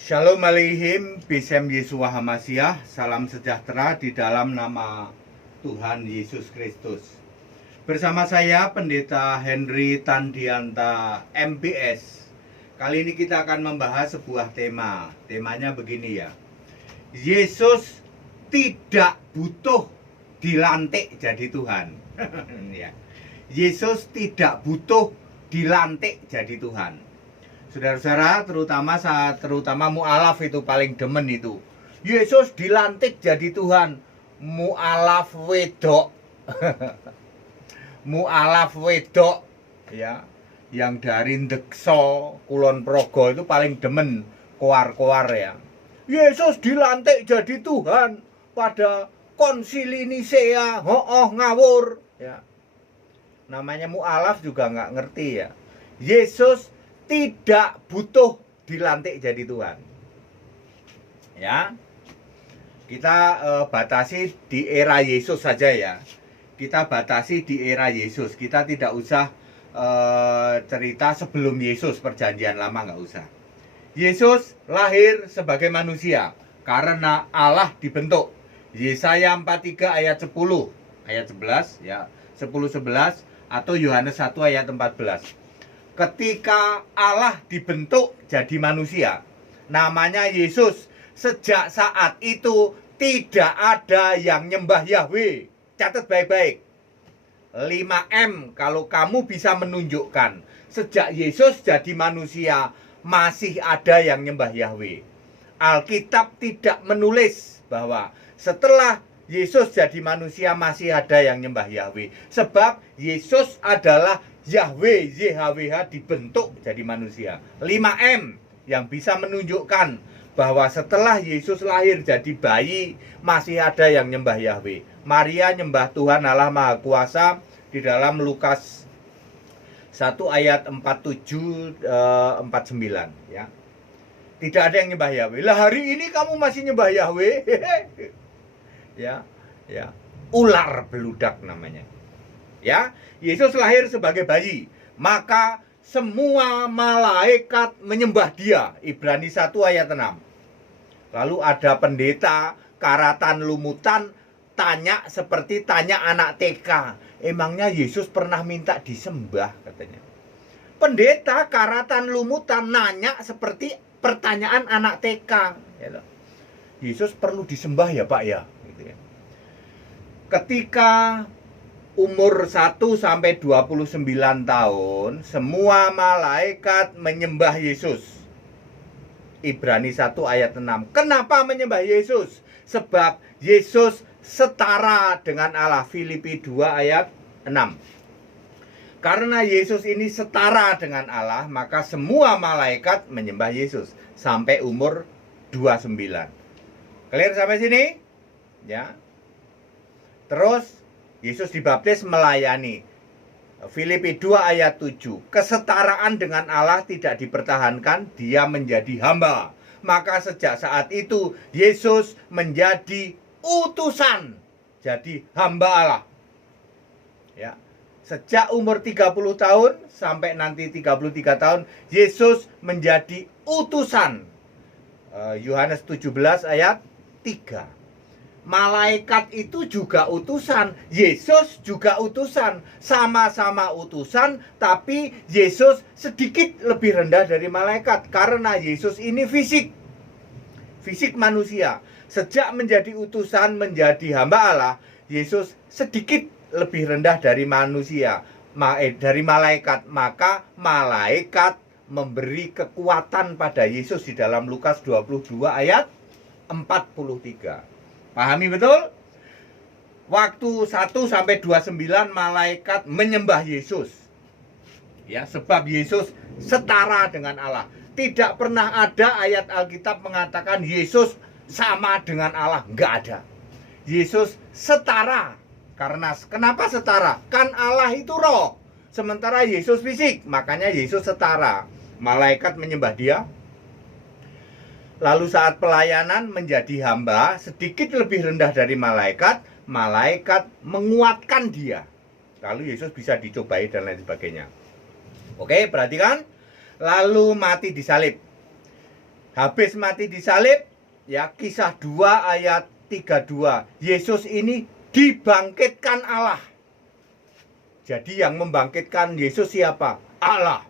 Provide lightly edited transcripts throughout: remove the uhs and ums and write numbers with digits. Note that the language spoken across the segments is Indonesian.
Shalom Aleihim, Bisem Yesua Hamasiah, salam sejahtera di dalam nama Tuhan Yesus Kristus. Bersama saya Pendeta Henry Tandianta MPS. Kali ini kita akan membahas sebuah tema. Temanya begini ya. Yesus tidak butuh dilantik jadi Tuhan. Ya. Yesus tidak butuh dilantik jadi Tuhan. Saudara-saudara, terutama mu'alaf itu paling demen itu. Yesus dilantik jadi Tuhan. Mu'alaf wedok. Mu'alaf wedok ya, yang dari Ndekso, Kulon Progo itu paling demen koar-koar ya. Yesus dilantik jadi Tuhan pada konsili Nisea, ngawur ya. Namanya mu'alaf juga nggak ngerti ya. Yesus tidak butuh dilantik jadi Tuhan. Ya. Kita batasi di era Yesus saja ya. Kita batasi di era Yesus. Kita tidak usah cerita sebelum Yesus, perjanjian lama nggak usah. Yesus lahir sebagai manusia karena Allah dibentuk. Yesaya 43 ayat 10, ayat 11 ya, 10-11 atau Yohanes 1 ayat 14. Ketika Allah dibentuk jadi manusia, namanya Yesus, sejak saat itu tidak ada yang nyembah Yahweh. Catat baik-baik. 5M kalau kamu bisa menunjukkan sejak Yesus jadi manusia masih ada yang nyembah Yahweh. Alkitab tidak menulis bahwa setelah Yesus jadi manusia masih ada yang nyembah Yahweh. Sebab Yesus adalah Yahweh, YHWH dibentuk jadi manusia. 5M yang bisa menunjukkan bahwa setelah Yesus lahir jadi bayi masih ada yang nyembah Yahweh. Maria nyembah Tuhan Allah Maha Kuasa di dalam Lukas 1 ayat 47 49 ya. Tidak ada yang nyembah Yahweh. Lah hari ini kamu masih nyembah Yahweh? Ya, ya. Ular beludak namanya. Ya, Yesus lahir sebagai bayi, maka semua malaikat menyembah dia. Ibrani 1 ayat 6. Lalu ada pendeta karatan lumutan tanya seperti tanya anak TK. Emangnya Yesus pernah minta disembah katanya. Pendeta karatan lumutan nanya seperti pertanyaan anak TK. Yesus perlu disembah ya Pak ya? Gitu ya. Ketika umur 1 sampai 29 tahun, semua malaikat menyembah Yesus. Ibrani 1 ayat 6. Kenapa menyembah Yesus? Sebab Yesus setara dengan Allah. Filipi 2 ayat 6. Karena Yesus ini setara dengan Allah, maka semua malaikat menyembah Yesus sampai umur 29. Clear sampai sini? Ya. Terus Yesus dibaptis melayani. Filipi 2 ayat 7. Kesetaraan dengan Allah tidak dipertahankan, dia menjadi hamba. Maka sejak saat itu Yesus menjadi utusan, jadi hamba Allah. Ya. Sejak umur 30 tahun sampai nanti 33 tahun Yesus menjadi utusan. Yohanes 17 ayat 3. Malaikat itu juga utusan, Yesus juga utusan, sama-sama utusan, tapi Yesus sedikit lebih rendah dari malaikat karena Yesus ini fisik manusia. Sejak menjadi utusan, menjadi hamba Allah, Yesus sedikit lebih rendah dari manusia, dari malaikat. Maka malaikat memberi kekuatan pada Yesus di dalam Lukas 22 ayat 43. Pahami betul? Waktu 1 sampai 29 malaikat menyembah Yesus. Ya, sebab Yesus setara dengan Allah. Tidak pernah ada ayat Alkitab mengatakan Yesus sama dengan Allah, enggak ada. Yesus setara. Karena kenapa setara? Kan Allah itu roh, sementara Yesus fisik, makanya Yesus setara. Malaikat menyembah dia. Lalu saat pelayanan menjadi hamba, sedikit lebih rendah dari malaikat, malaikat menguatkan dia. Lalu Yesus bisa dicobai dan lain sebagainya. Oke, perhatikan. Lalu mati disalib. habis mati disalib, ya, Kisah 2 ayat 32. Yesus ini dibangkitkan Allah. Jadi yang membangkitkan Yesus siapa? Allah.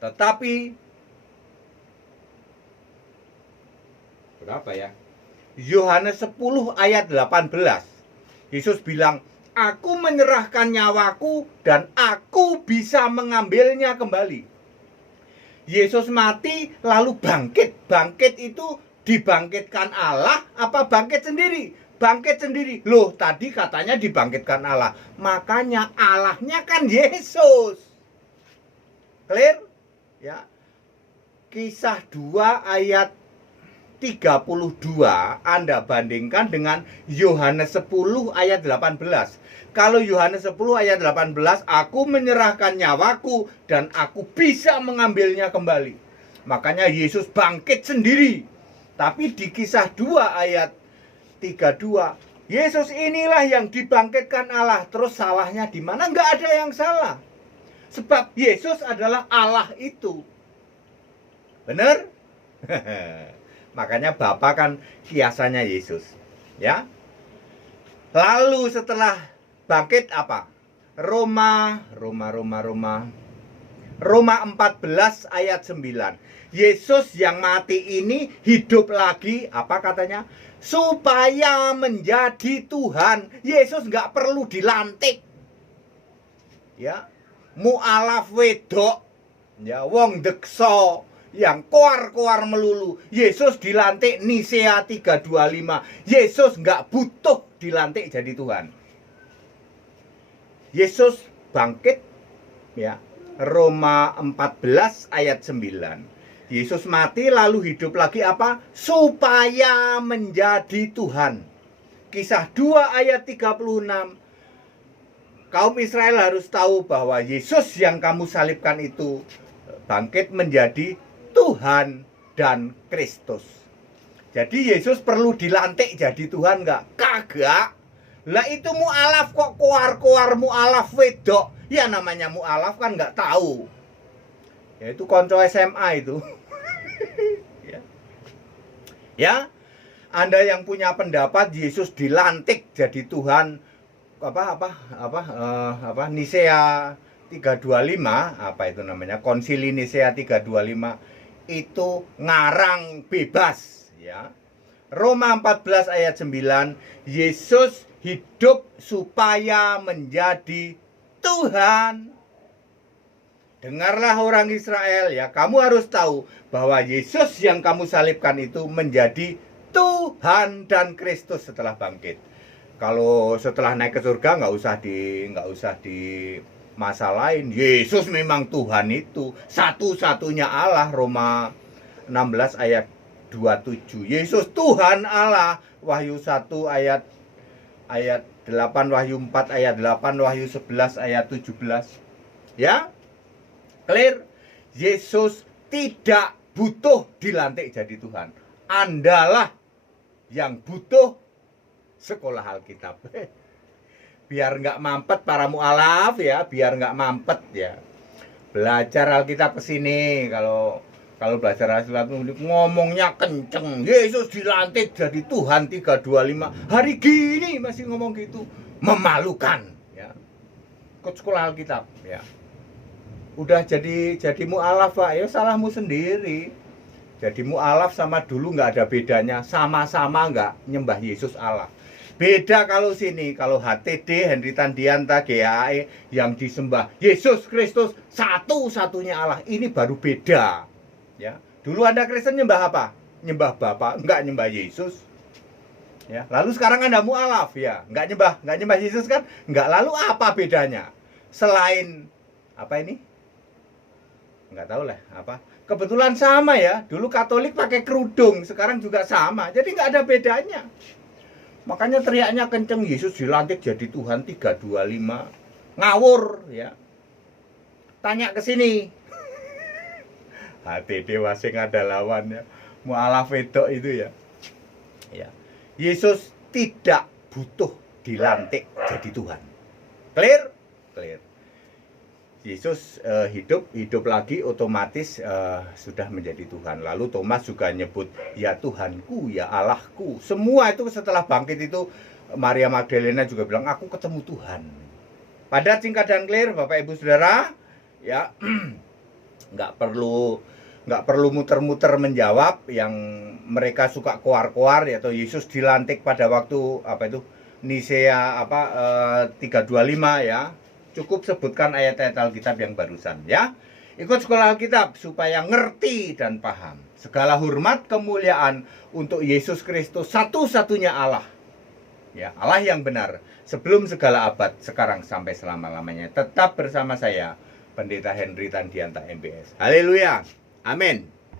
Tetapi berapa ya? Yohanes 10 ayat 18. Yesus bilang, "Aku menyerahkan nyawaku dan aku bisa mengambilnya kembali." Yesus mati lalu bangkit. Bangkit itu dibangkitkan Allah apa bangkit sendiri? Bangkit sendiri. Loh, tadi katanya dibangkitkan Allah. Makanya Allahnya kan Yesus. Clear? Ya. Kisah 2 ayat 32 Anda bandingkan dengan Yohanes 10 ayat 18. Kalau Yohanes 10 ayat 18, aku menyerahkan nyawaku dan aku bisa mengambilnya kembali. Makanya Yesus bangkit sendiri. Tapi di Kisah 2 ayat 32, Yesus inilah yang dibangkitkan Allah. Terus salahnya di mana? Enggak ada yang salah. Sebab Yesus adalah Allah itu. Benar? Makanya Bapa kan kiasannya Yesus. Ya. Lalu setelah bangkit apa? Roma 14 ayat 9. Yesus yang mati ini hidup lagi, apa katanya? Supaya menjadi Tuhan. Yesus nggak perlu dilantik. Ya. Mu'alaf wedok. Ya, wong deksa yang koar-koar melulu. Yesus dilantik Nisea 325. Yesus nggak butuh dilantik jadi Tuhan. Yesus bangkit, ya, Roma 14 ayat 9. Yesus mati lalu hidup lagi apa? Supaya menjadi Tuhan. Kisah 2 ayat 36. Kaum Israel harus tahu bahwa Yesus yang kamu salibkan itu bangkit menjadi Tuhan dan Kristus. Jadi Yesus perlu dilantik jadi Tuhan nggak? Kagak. Lah itu mu'alaf kok koar-koar mu'alaf wedok. Ya namanya mu'alaf kan nggak tahu. Ya itu konco SMA itu. Ya. Anda yang punya pendapat Yesus dilantik jadi Tuhan Nisea 325, apa itu namanya? Konsili Nisea 325 itu ngarang bebas, ya. Roma 14 ayat 9, Yesus hidup supaya menjadi Tuhan. Dengarlah orang Israel, ya, kamu harus tahu bahwa Yesus yang kamu salibkan itu menjadi Tuhan dan Kristus setelah bangkit. Kalau setelah naik ke surga nggak usah di masalahin. Yesus memang Tuhan itu satu-satunya Allah. Roma 16 ayat 27. Yesus Tuhan Allah. Wahyu 1 ayat 8, Wahyu 4 ayat 8, Wahyu 11 ayat 17. Ya? Clear? Yesus tidak butuh dilantik jadi Tuhan. Andalah yang butuh sekolah Alkitab. Biar nggak mampet para mu'alaf, ya, biar nggak mampet, ya. Belajar Alkitab kesini. Kalau belajar Alkitab ngomongnya kenceng. Yesus dilantik jadi Tuhan 325. Hari gini masih ngomong gitu. Memalukan, ya. Ikut sekolah Alkitab, ya. Udah jadi mu'alaf, Pak. Ya salahmu sendiri. Jadi mu'alaf sama dulu nggak ada bedanya. Sama-sama nggak nyembah Yesus Allah. Beda kalau sini, kalau HTD, Henry Tandianta, GAE yang disembah Yesus Kristus satu-satunya Allah. Ini baru beda. Ya. Dulu Anda Kristen nyembah apa? Nyembah Bapa, enggak nyembah Yesus. Ya. Lalu sekarang Anda mu'alaf, ya, enggak nyembah Yesus kan? Enggak. Lalu apa bedanya? Selain apa ini? Enggak tahu lah, apa? Kebetulan sama, ya. Dulu Katolik pakai kerudung, sekarang juga sama. Jadi enggak ada bedanya. Makanya teriaknya kenceng, Yesus dilantik jadi Tuhan 325. Ngawur, ya. Tanya ke sini. HTD wasing ada lawannya. Mu'alaf wedok itu, ya. Ya. Yesus tidak butuh dilantik jadi Tuhan. Clear? Clear. Yesus hidup lagi, otomatis sudah menjadi Tuhan. Lalu Thomas juga nyebut, ya Tuhanku, ya Allahku. Semua itu setelah bangkit itu, Maria Magdalena juga bilang, aku ketemu Tuhan. Pada singkat dan clear, Bapak Ibu Saudara, ya nggak perlu muter-muter menjawab yang mereka suka koar-koar, yaitu Yesus dilantik pada waktu Nisea 325 ya. Cukup sebutkan ayat-ayat Alkitab yang barusan ya. Ikut sekolah Alkitab supaya ngerti dan paham. Segala hormat kemuliaan untuk Yesus Kristus, satu-satunya Allah. Ya, Allah yang benar sebelum segala abad, sekarang sampai selama-lamanya. Tetap bersama saya, Pendeta Henry Tandianta MBS. Haleluya. Amin.